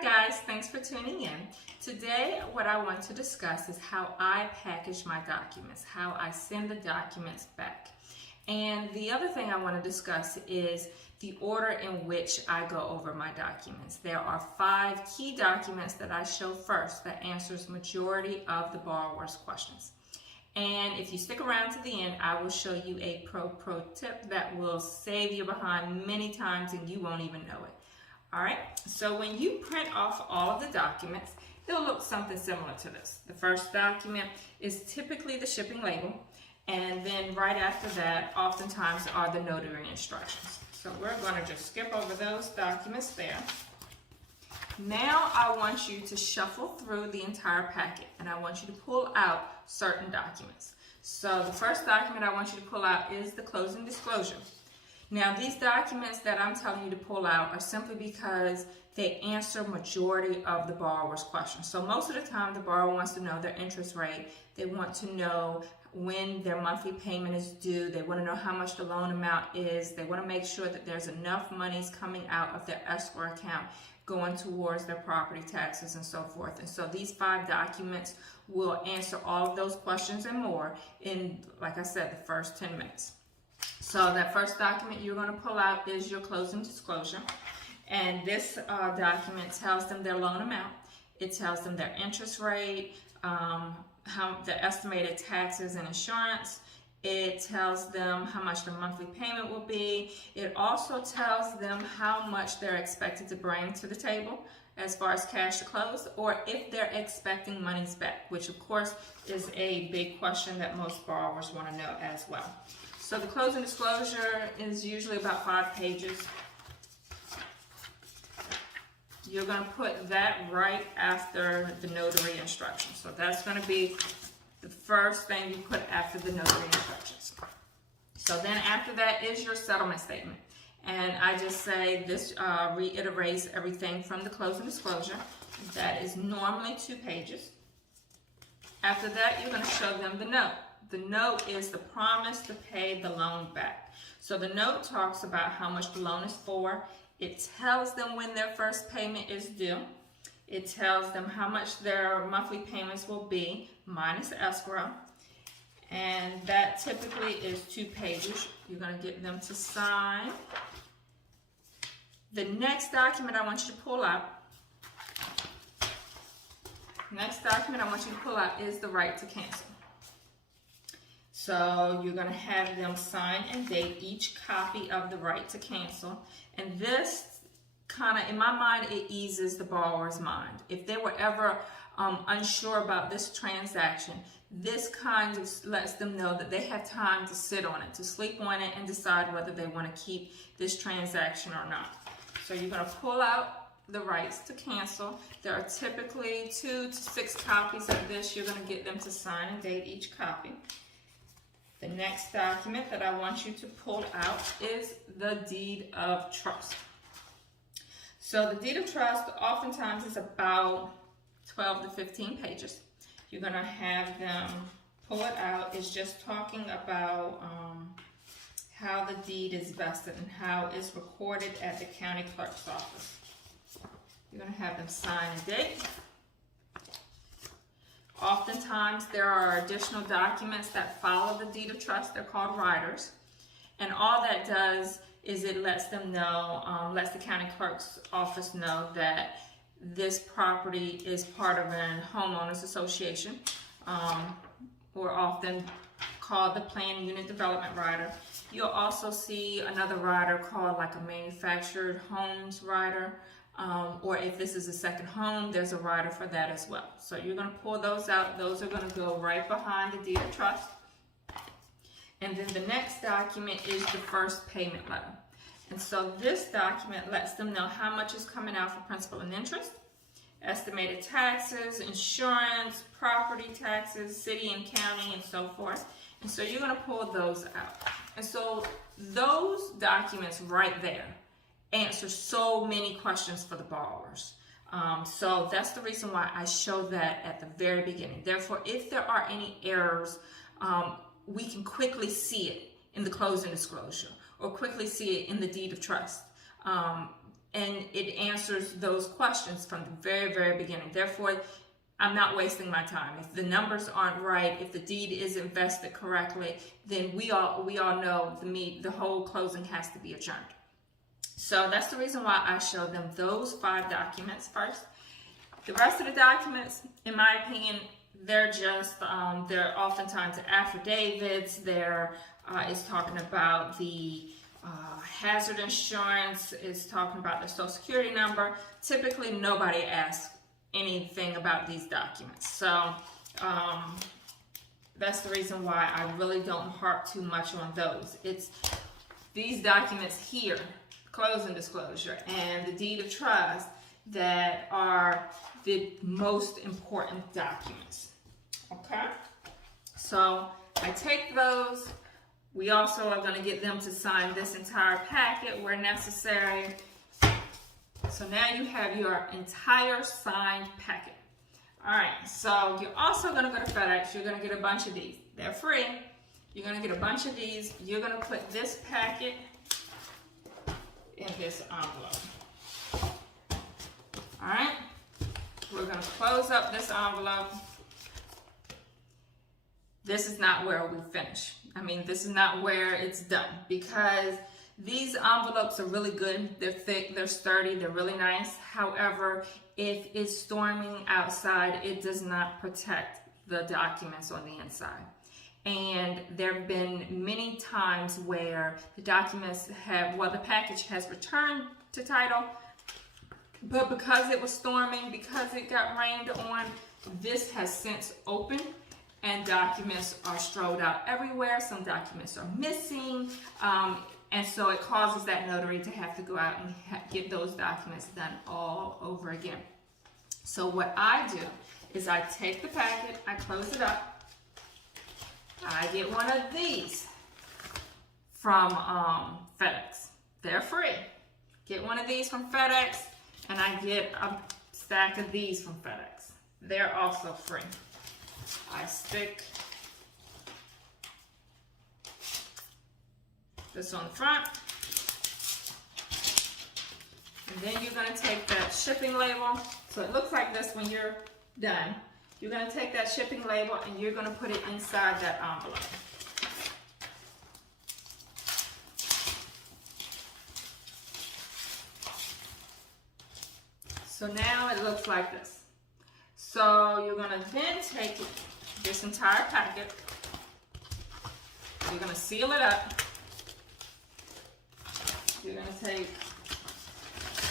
Hi guys, thanks for tuning in. Today what I want to discuss is how I package my documents, how I send the documents back. And the other thing I want to discuss is the order in which I go over my documents. There are 5 key documents that I show first that answers majority of the borrower's questions. And if you stick around to the end, I will show you a pro tip that will save you behind many times and you won't even know it. All right, so when you print off all of the documents, it'll look something similar to this. The first document is typically the shipping label, and then right after that, oftentimes are the notary instructions. So we're going to just skip over those documents there. Now I want you to shuffle through the entire packet, and I want you to pull out certain documents. So the first document I want you to pull out is the closing disclosure. Now, these documents that I'm telling you to pull out are simply because they answer majority of the borrower's questions. So most of the time, the borrower wants to know their interest rate. They want to know when their monthly payment is due. They want to know how much the loan amount is. They want to make sure that there's enough monies coming out of their escrow account going towards their property taxes and so forth. And so these 5 documents will answer all of those questions and more in, like I said, the first 10 minutes. So that first document you're going to pull out is your closing disclosure. And this document tells them their loan amount. It tells them their interest rate, how their estimated taxes and insurance. It tells them how much the monthly payment will be. It also tells them how much they're expected to bring to the table as far as cash to close, or if they're expecting monies back, which of course is a big question that most borrowers want to know as well. So the closing disclosure is usually about 5 pages. You're going to put that right after the notary instructions. So that's going to be the first thing you put after the notary instructions. So then after that is your settlement statement. And I just say this reiterates everything from the closing disclosure. That is normally 2 pages. After that, you're going to show them the note. The note is the promise to pay the loan back. So the note talks about how much the loan is for. It tells them when their first payment is due. It tells them how much their monthly payments will be, minus escrow. And that typically is 2 pages. You're going to get them to sign. The next document I want you to pull out, is the right to cancel. So you're going to have them sign and date each copy of the right to cancel. And this kind of, in my mind, it eases the borrower's mind. If they were ever unsure about this transaction, this kind of lets them know that they have time to sit on it, to sleep on it, and decide whether they want to keep this transaction or not. So you're going to pull out the rights to cancel. There are typically 2 to 6 copies of this. You're going to get them to sign and date each copy. The next document that I want you to pull out is the deed of trust. So the deed of trust oftentimes is about 12 to 15 pages. You're going to have them pull it out. It's just talking about how the deed is vested and how it's recorded at the county clerk's office. You're going to have them sign and date. Oftentimes, there are additional documents that follow the deed of trust. They're called riders. And all that does is it lets them know, lets the county clerk's office know that this property is part of a homeowners association, or often called the Planned Unit Development Rider. You'll also see another rider called like a manufactured homes rider. Or if this is a second home, there's a rider for that as well. So you're going to pull those out. Those are going to go right behind the deed of trust. And then the next document is the first payment letter. And so this document lets them know how much is coming out for principal and interest, estimated taxes, insurance, property taxes, city and county, and so forth. And so you're going to pull those out. And so those documents right there answer so many questions for the borrowers. So that's the reason why I show that at the very beginning. Therefore, if there are any errors, we can quickly see it in the closing disclosure or quickly see it in the deed of trust. and it answers those questions from the very, very beginning. Therefore, I'm not wasting my time. If the numbers aren't right, if the deed isn't vested correctly, then we all know the whole closing has to be adjourned. So that's the reason why I show them those 5 documents first. The rest of the documents, in my opinion, they're just, they're oftentimes affidavits. It's talking about the hazard insurance, it's talking about the social security number. Typically, nobody asks anything about these documents. So that's the reason why I really don't harp too much on those. It's these documents here, closing disclosure and the deed of trust, that are the most important documents. Okay? So I take those. We also are going to get them to sign this entire packet where necessary. So now you have your entire signed packet. All right, so you're also going to go to FedEx. You're going to get a bunch of these. They're free. You're going to get a bunch of these. You're going to put this packet in this envelope. All right, we're going to close up this envelope. This is not where we finish. I mean, this is not where it's done, because these envelopes are really good. They're thick, they're sturdy, they're really nice. However, if it's storming outside, it does not protect the documents on the inside. And there have been many times where the documents the package has returned to title, but because it was storming, because it got rained on, this has since opened and documents are strewn out everywhere. Some documents are missing. And so it causes that notary to have to go out and get those documents done all over again. So what I do is I take the packet, I close it up, I get one of these from FedEx. They're free. Get one of these from FedEx, and I get a stack of these from FedEx. They're also free. I stick this on the front, and then you're going to take that shipping label. So it looks like this when you're done. You're going to take that shipping label and you're going to put it inside that envelope. So now it looks like this. So you're going to then take this entire packet, you're going to seal it up. You're going to take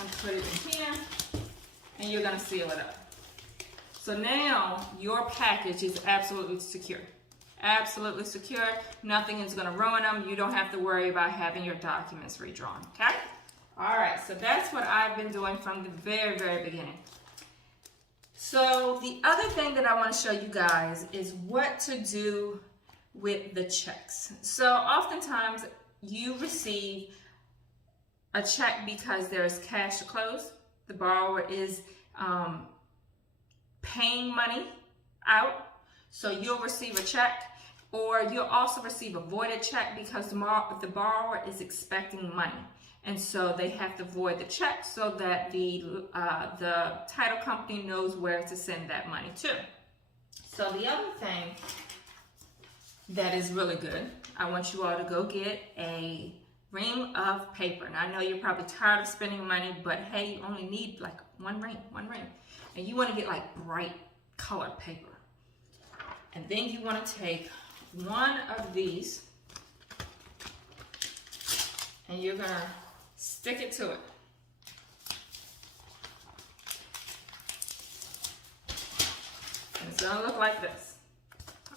and put it in here, and you're going to seal it up. So now your package is absolutely secure. Absolutely secure. Nothing is going to ruin them. You don't have to worry about having your documents redrawn. Okay? All right. So that's what I've been doing from the very, very beginning. So the other thing that I want to show you guys is what to do with the checks. So oftentimes you receive a check because there is cash to close. The borrower is paying money out, so you'll receive a check, or you'll also receive a voided check because the borrower is expecting money, and so they have to void the check so that the title company knows where to send that money to. So the other thing that is really good, I want you all to go get a ream of paper. Now I know you're probably tired of spending money, but hey, you only need like one ream. And you want to get like bright colored paper. And then you want to take one of these and you're going to stick it to it. And it's going to look like this.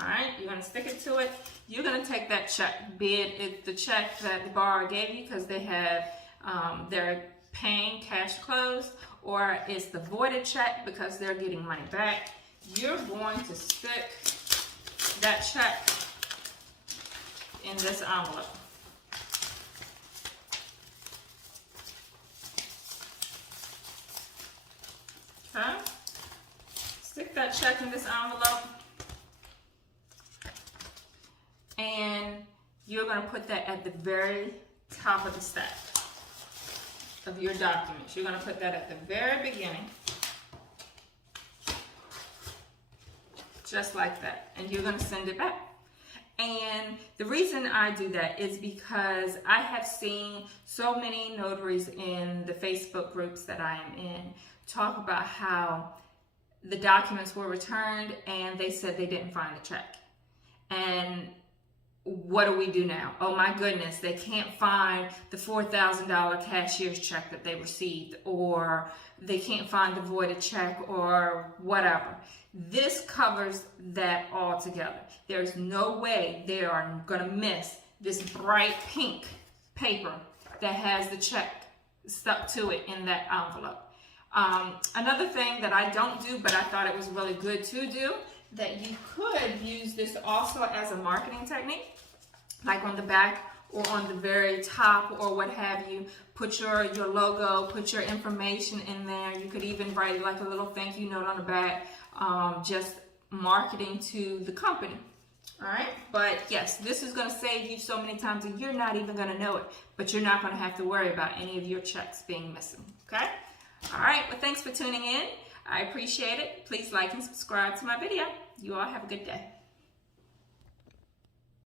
All right, you're going to stick it to it. You're going to take that check, be it the check that the borrower gave you because they have, they're paying cash close, or it's the voided check because they're getting money back. You're going to stick that check in this envelope. Okay? Stick that check in this envelope. And you're going to put that at the very top of the stack. of your documents. You're going to put that at the very beginning. Just like that. And you're going to send it back. And the reason I do that is because I have seen so many notaries in the Facebook groups that I am in talk about how the documents were returned and they said they didn't find the check. And what do we do now? Oh my goodness, they can't find the $4,000 cashier's check that they received, or they can't find the voided check, or whatever. This covers that all together. There's no way they are going to miss this bright pink paper that has the check stuck to it in that envelope. Another thing that I don't do, but I thought it was really good to do, that you could use this also as a marketing technique, like on the back or on the very top or what have you. Put your logo, put your information in there. You could even write like a little thank you note on the back, just marketing to the company. All right, but yes, this is going to save you so many times and you're not even going to know it, but you're not going to have to worry about any of your checks being missing. Okay. All right, well, thanks for tuning in. I appreciate it. Please like and subscribe to my video. You all have a good day.